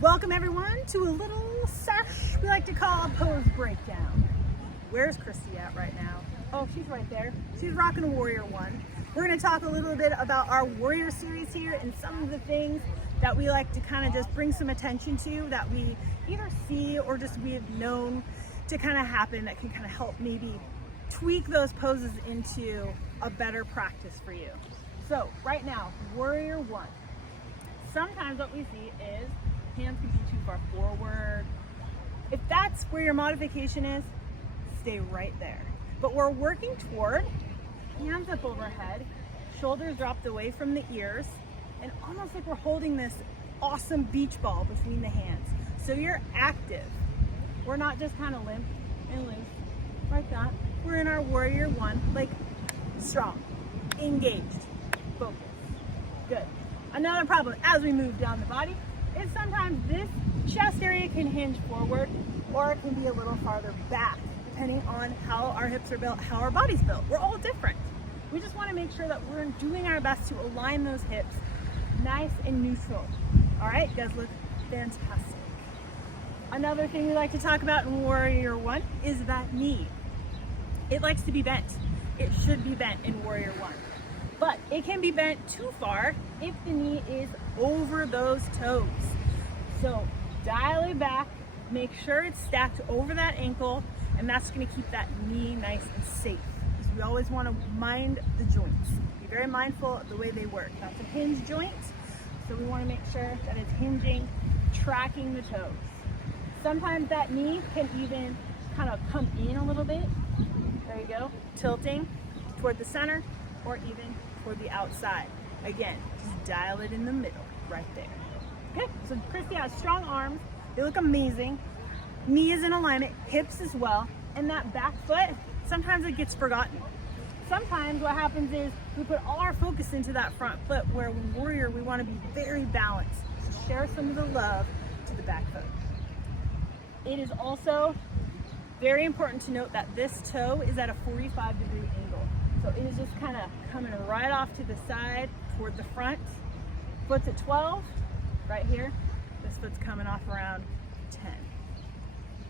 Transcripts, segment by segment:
Welcome everyone to a little sesh we like to call a pose breakdown. Where's Christy at right now? Oh, she's right there. She's rocking a Warrior One. We're going to talk a little bit about our Warrior series here and some of the things that we like to kind of just bring some attention to that we either see or just we have known to kind of happen that can kind of help maybe tweak those poses into a better practice for you. So right now, Warrior One. Sometimes what we see is hands can be too far forward. If that's where your modification is, stay right there. But we're working toward hands up overhead, shoulders dropped away from the ears, and almost like we're holding this awesome beach ball between the hands. So you're active. We're not just kind of limp and loose like that. We're in our Warrior One, like strong, engaged, focused. Good. Another problem as we move down the body is sometimes this chest area can hinge forward or it can be a little farther back, depending on how our hips are built, how our body's built. We're all different. We just want to make sure that we're doing our best to align those hips nice and neutral. All right, you guys look fantastic. Another thing we like to talk about in Warrior One is that knee. It likes to be bent. It should be bent in Warrior One. But it can be bent too far if the knee is over those toes. So dial it back, make sure it's stacked over that ankle, and that's gonna keep that knee nice and safe. Because we always wanna mind the joints. Be very mindful of the way they work. That's a hinge joint, so we wanna make sure that it's hinging, tracking the toes. Sometimes that knee can even kind of come in a little bit. There you go, tilting toward the center or even toward the outside. Again, just dial it in the middle, right there. Okay, so Christy has strong arms. They look amazing. Knee is in alignment, hips as well. And that back foot, sometimes it gets forgotten. Sometimes what happens is we put all our focus into that front foot, where in Warrior, we want to be very balanced. So share some of the love to the back foot. It is also very important to note that this toe is at a 45-degree angle. So it is just kind of coming right off to the side toward the front. Foot's at 12, right here. This foot's coming off around 10.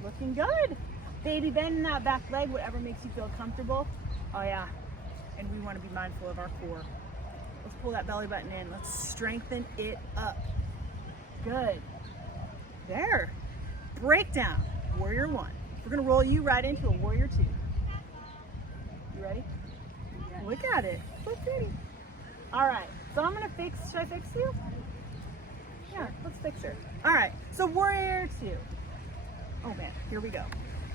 Looking good. Baby, bend that back leg, whatever makes you feel comfortable. Oh yeah, and we want to be mindful of our core. Let's pull that belly button in. Let's strengthen it up. Good. There. Breakdown, Warrior One. We're gonna roll you right into a Warrior Two. You ready? Look at it, so pretty. All right, so I'm gonna fix, should I fix you? Yeah, let's fix her. All right, so Warrior Two. Oh man, here we go.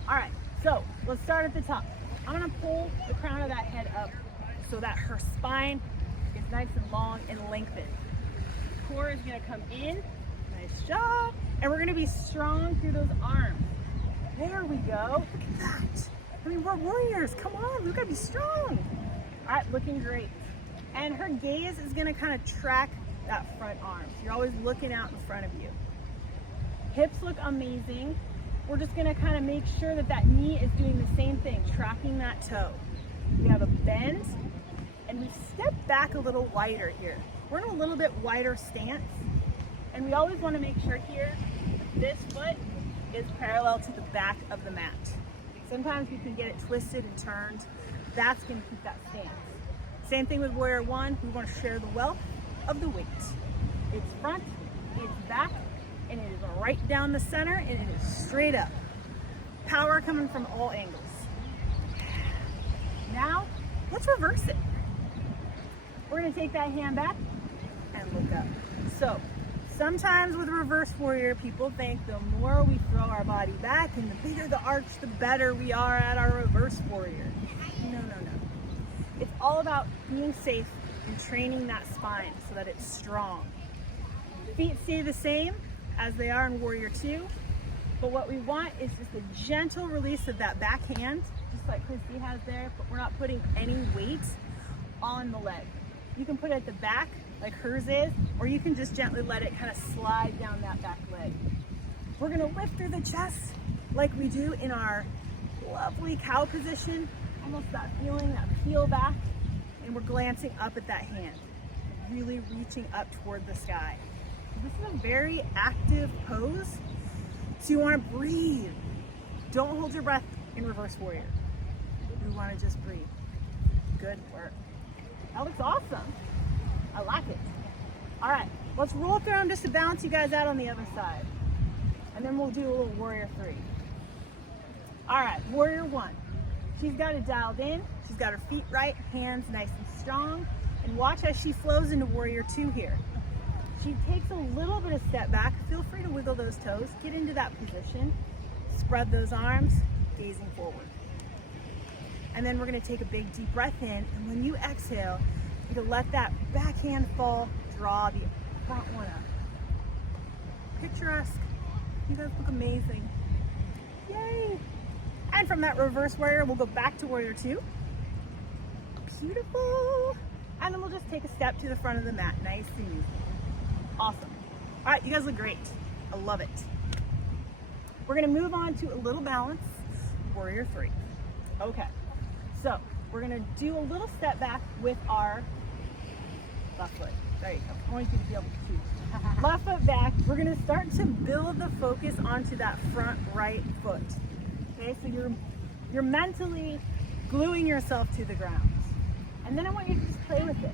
All right, so let's start at the top. I'm gonna pull the crown of that head up so that her spine is nice and long and lengthened. Core is gonna come in, nice job. And we're gonna be strong through those arms. There we go, look at that. I mean, we're warriors, come on, we've gotta be strong. All right, looking great. And her gaze is gonna kind of track that front arm. So you're always looking out in front of you. Hips look amazing. We're just gonna kind of make sure that that knee is doing the same thing, tracking that toe. We have a bend, and we step back a little wider here. We're in a little bit wider stance, and we always wanna make sure here, that this foot is parallel to the back of the mat. Sometimes you can get it twisted and turned. That's gonna keep that stance. Same thing with Warrior One. We wanna share the wealth of the weight. It's front, it's back, and it is right down the center, and it is straight up. Power coming from all angles. Now, let's reverse it. We're gonna take that hand back and look up. So, sometimes with reverse warrior, people think the more we throw our body back and the bigger the arch, the better we are at our reverse warrior. No, no, no. It's all about being safe and training that spine so that it's strong. Feet stay the same as they are in Warrior Two, but what we want is just a gentle release of that back hand, just like Christy has there, but we're not putting any weight on the leg. You can put it at the back, like hers is, or you can just gently let it kind of slide down that back leg. We're gonna lift through the chest like we do in our lovely cow position, almost that feeling, that peel back, and we're glancing up at that hand, really reaching up toward the sky. This is a very active pose. So you want to breathe. Don't hold your breath in reverse warrior. You want to just breathe. Good work. That looks awesome. I like it. All right, let's roll through them just to balance you guys out on the other side. And then we'll do a little warrior 3. All right, warrior 1. She's got it dialed in. She's got her feet right, hands nice and strong. And watch as she flows into warrior 2 here. She takes a little bit of step back. Feel free to wiggle those toes. Get into that position. Spread those arms, gazing forward. And then we're gonna take a big deep breath in. And when you exhale, you're gonna let that backhand fall, draw the front one up. Picturesque. You guys look amazing. Yay! And from that reverse warrior, we'll go back to warrior 2. Beautiful. And then we'll just take a step to the front of the mat, nice and easy. Awesome. All right, you guys look great. I love it. We're gonna move on to a little balance, warrior 3. Okay, so we're gonna do a little step back with our left foot. There you go. I want you to be able to choose. Left foot back. We're gonna start to build the focus onto that front right foot. Okay, so you're mentally gluing yourself to the ground. And then I want you to just play with it.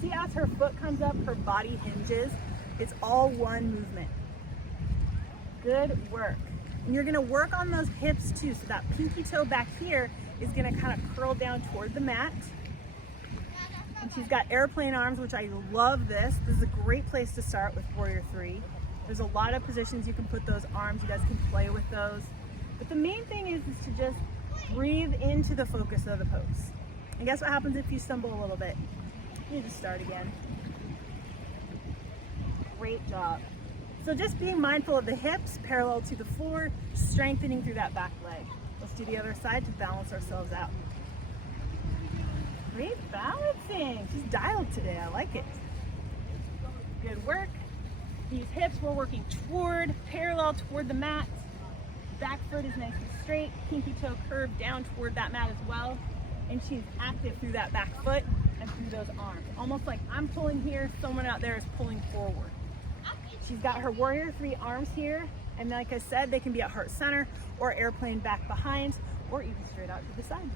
See, as her foot comes up, her body hinges. It's all one movement. Good work. And you're gonna work on those hips too. So that pinky toe back here is gonna kind of curl down toward the mat. And she's got airplane arms, which I love this. This is a great place to start with warrior 3. There's a lot of positions you can put those arms. You guys can play with those. But the main thing is to just breathe into the focus of the pose. And guess what happens if you stumble a little bit? You just start again. Great job. So just being mindful of the hips parallel to the floor, strengthening through that back leg. Let's do the other side to balance ourselves out. Great balancing. She's dialed today. I like it. Good work. These hips we're working toward, parallel toward the mat. Back foot is nice and straight. Pinky toe curved down toward that mat as well. And she's active through that back foot and through those arms. Almost like I'm pulling here, someone out there is pulling forward. She's got her warrior 3 arms here. And like I said, they can be at heart center or airplane back behind or even straight out to the side.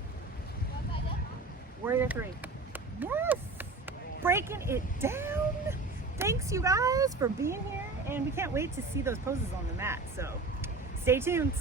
Warrior 3. Yes! Breaking it down. Thanks you guys for being here. And we can't wait to see those poses on the mat. So stay tuned.